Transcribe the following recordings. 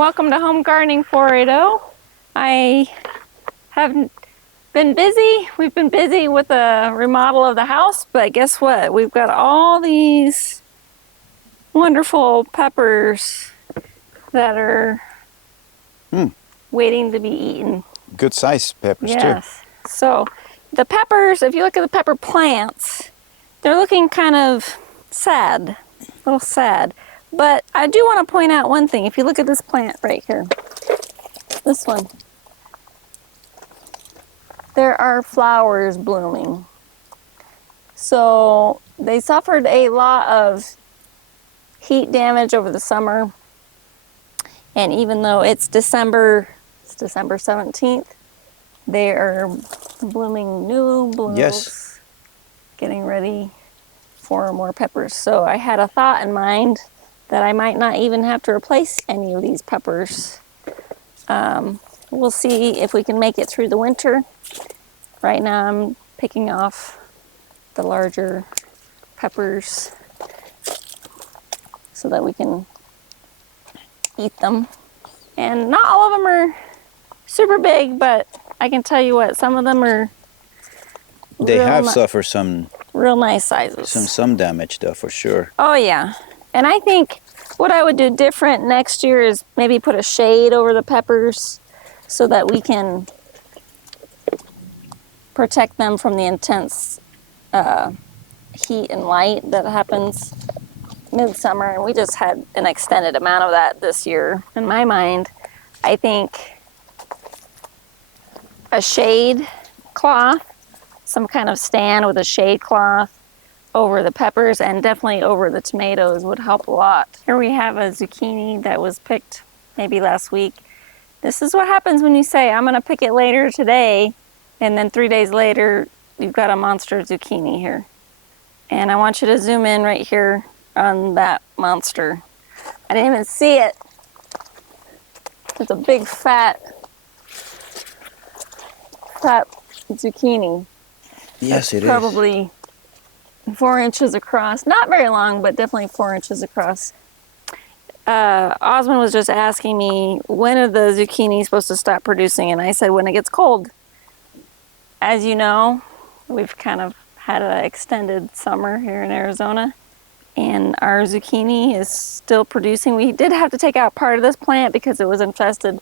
Welcome to Home Gardening 480. I have been busy. We've been busy with the remodel of the house, but guess what? We've got all these wonderful peppers that are waiting to be eaten. Good size peppers too. Yes. So the peppers, if you look at the pepper plants, they're looking kind of sad, a little sad. But I do want to point out one thing. If you look at this plant right here, this one, there are flowers blooming. So they suffered a lot of heat damage over the summer. And even though it's December 17th, they are blooming new blooms, Yes. Getting ready for more peppers. So I had a thought in mind that I might not even have to replace any of these peppers. We'll see if we can make it through the winter. Right now I'm picking off the larger peppers so that we can eat them. And not all of them are super big, but I can tell you what, some of them are They have suffered some real nice sizes. Some damage though, for sure. Oh yeah. And I think what I would do different next year is maybe put a shade over the peppers so that we can protect them from the intense heat and light that happens midsummer. And we just had an extended amount of that this year. In my mind, I think a shade cloth, some kind of stand with a shade cloth over the peppers and definitely over the tomatoes would help a lot. Here we have a zucchini that was picked maybe last week. This is what happens when you say, I'm gonna pick it later today, and then 3 days later, you've got a monster zucchini here. And I want you to zoom in right here on that monster. I didn't even see it. It's a big fat zucchini. Yes, it is. Probably 4 inches across. Not very long, but definitely 4 inches across. Osmond was just asking me, when are the zucchini supposed to stop producing? And I said, when it gets cold. As you know, we've kind of had an extended summer here in Arizona, and our zucchini is still producing. We did have to take out part of this plant because it was infested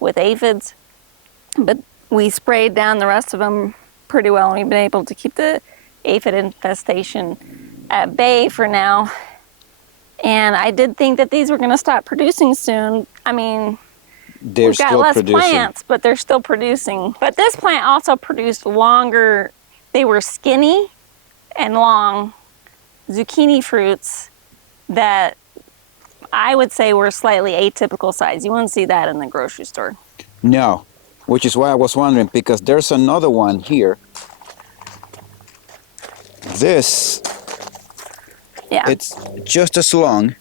with aphids, but we sprayed down the rest of them pretty well, and we've been able to keep the aphid infestation at bay for now. And I did think that these were going to stop producing soon. I mean, we've got less plants, but they're still producing. But this plant also produced longer, they were skinny and long zucchini fruits that I would say were slightly atypical size. You wouldn't see that in the grocery store. No, which is why I was wondering, because there's another one here. This, it's just as long,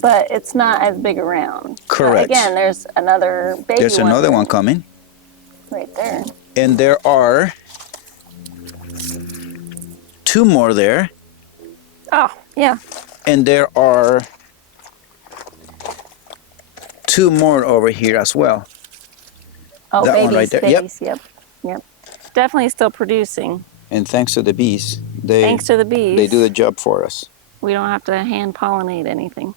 but it's not as big around. Correct. But again, there's another baby one. There's another one coming. Right there. And there are 2 more there. Oh, yeah. And there are 2 more over here as well. Oh, that babies, one right there. Babies, yep. Definitely still producing. And thanks to the bees. Thanks to the bees. They do the job for us. We don't have to hand pollinate anything.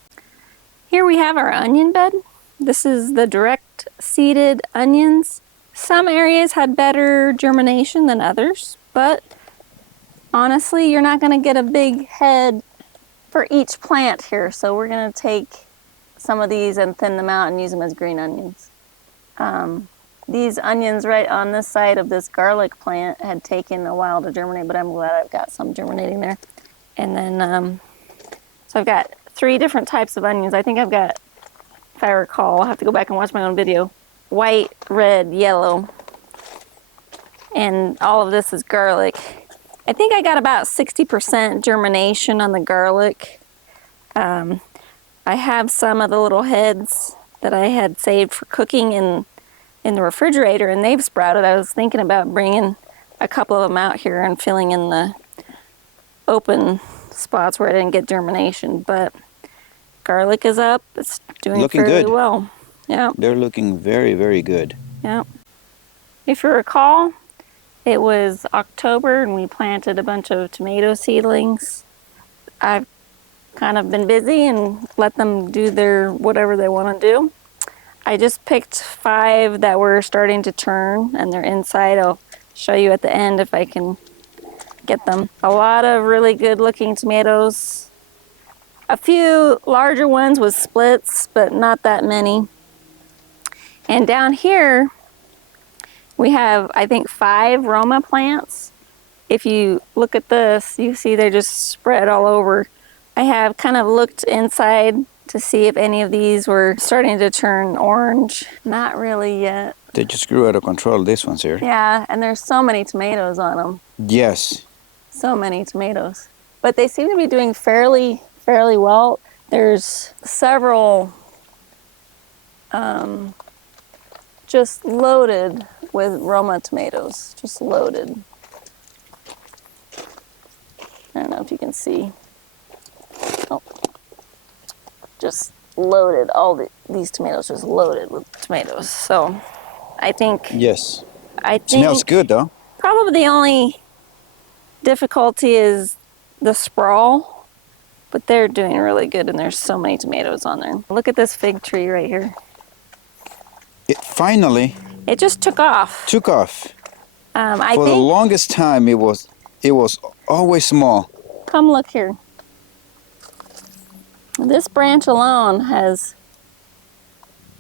Here we have our onion bed. This is the direct seeded onions. Some areas had better germination than others, but honestly, you're not going to get a big head for each plant here. So we're going to take some of these and thin them out and use them as green onions. These onions right on this side of this garlic plant had taken a while to germinate, but I'm glad I've got some germinating there. And then, so I've got 3 different types of onions. I think I've got, if I recall, I'll have to go back and watch my own video. White, red, yellow. And all of this is garlic. I think I got about 60% germination on the garlic. I have some of the little heads that I had saved for cooking in the refrigerator, and they've sprouted. I was thinking about bringing a couple of them out here and filling in the open spots where I didn't get germination, but garlic is up. It's doing fairly well. Yeah. They're looking very, very good. Yeah. If you recall, it was October and we planted a bunch of tomato seedlings. I've kind of been busy and let them do their whatever they want to do. I just picked 5 that were starting to turn and they're inside. I'll show you at the end if I can get them. A lot of really good looking tomatoes. A few larger ones with splits, but not that many. And down here, we have, I think, 5 Roma plants. If you look at this, you see they're just spread all over. I have kind of looked inside to see if any of these were starting to turn orange. Not really yet. They just grew out of control, these ones here. Yeah, and there's so many tomatoes on them. Yes. So many tomatoes. But they seem to be doing fairly well. There's several just loaded with Roma tomatoes. Just loaded. I don't know if you can see. Oh. Just loaded. These tomatoes just loaded with tomatoes. So I think... Yes. I think Smells good, though. probably the only difficulty is the sprawl. But they're doing really good and there's so many tomatoes on there. Look at this fig tree right here. It finally It just took off. took off. I For the think... longest time, it was always small. Come look here. This branch alone has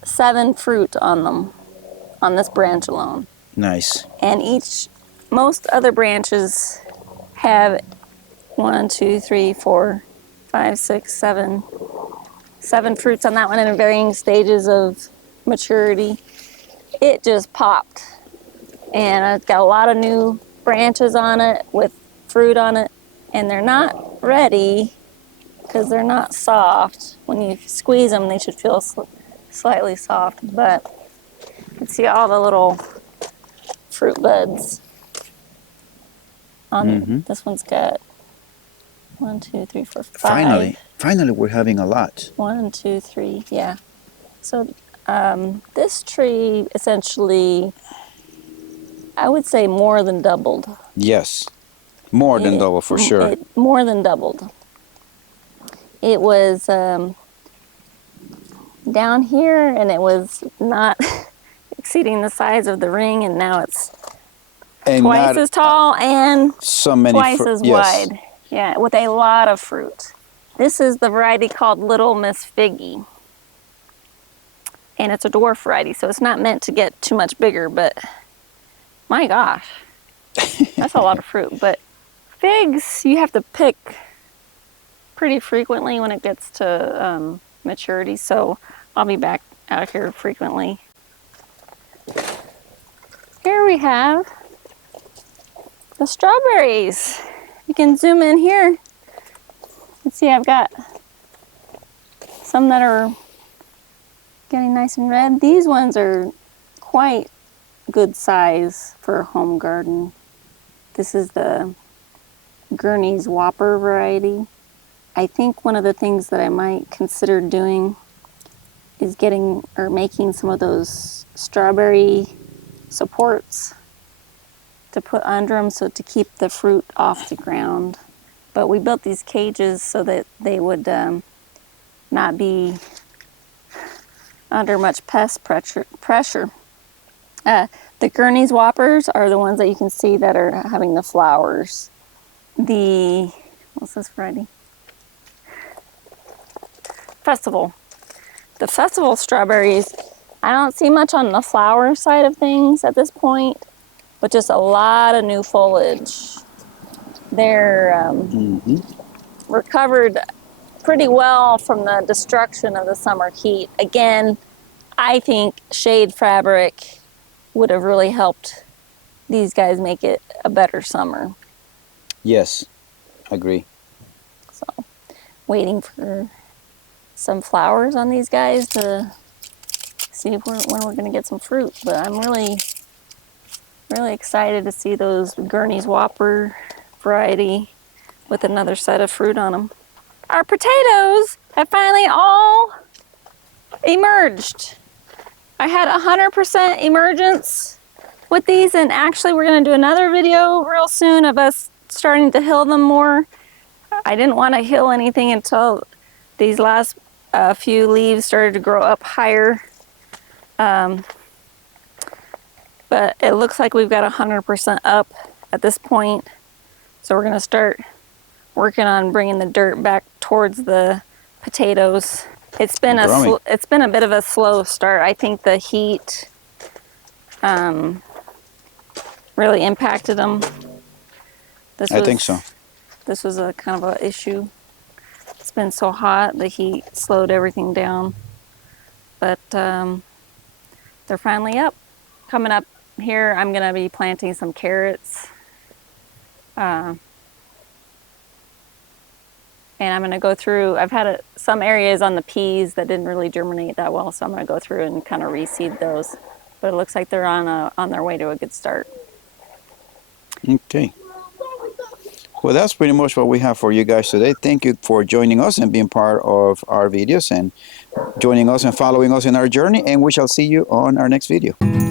7 fruit on them, on this branch alone. Nice. And most other branches have 1, 2, 3, 4, 5, 6, 7 fruits on that one in varying stages of maturity. It just popped. And it's got a lot of new branches on it with fruit on it. And they're not ready because they're not soft. When you squeeze them, they should feel slightly soft. But you can see all the little fruit buds on This one's got 1, 2, 3, 4, 5. Finally, we're having a lot. 1, 2, 3, yeah. So this tree essentially, I would say more than doubled. Yes, more than double for sure. More than doubled. It was down here and it was not exceeding the size of the ring, and now it's twice as tall and twice as wide. Yeah, with a lot of fruit. This is the variety called Little Miss Figgy. And it's a dwarf variety, so it's not meant to get too much bigger, but my gosh, that's a lot of fruit. But figs, you have to pick pretty frequently when it gets to maturity, so I'll be back out here frequently. Here we have the strawberries. You can zoom in here. Let's see, I've got some that are getting nice and red. These ones are quite good size for a home garden. This is the Gurney's Whopper variety. I think one of the things that I might consider doing is making some of those strawberry supports to put under them so to keep the fruit off the ground. But we built these cages so that they would not be under much pest pressure. The Gurney's Whoppers are the ones that you can see that are having the flowers. What's this variety? Festival. The Festival strawberries, I don't see much on the flower side of things at this point, but just a lot of new foliage. They're recovered pretty well from the destruction of the summer heat. Again, I think shade fabric would have really helped these guys make it a better summer. Yes, agree. So, waiting for some flowers on these guys to see when we're going to get some fruit. But I'm really excited to see those Gurney's Whopper variety with another set of fruit on them. Our potatoes have finally all emerged. I had 100% emergence with these, and actually we're going to do another video real soon of us starting to hill them more. I didn't want to hill anything until these last few leaves started to grow up higher. But it looks like we've got 100% up at this point. So we're going to start working on bringing the dirt back towards the potatoes. It's been a bit of a slow start. I think the heat really impacted them. I think so. This was a kind of an issue. It's been so hot, the heat slowed everything down. But they're finally up. Coming up here, I'm going to be planting some carrots. And I'm going to go through, I've had some areas on the peas that didn't really germinate that well, so I'm going to go through and kind of reseed those. But it looks like they're on their way to a good start. Okay. Well, that's pretty much what we have for you guys today. Thank you for joining us and being part of our videos and joining us and following us in our journey. And we shall see you on our next video.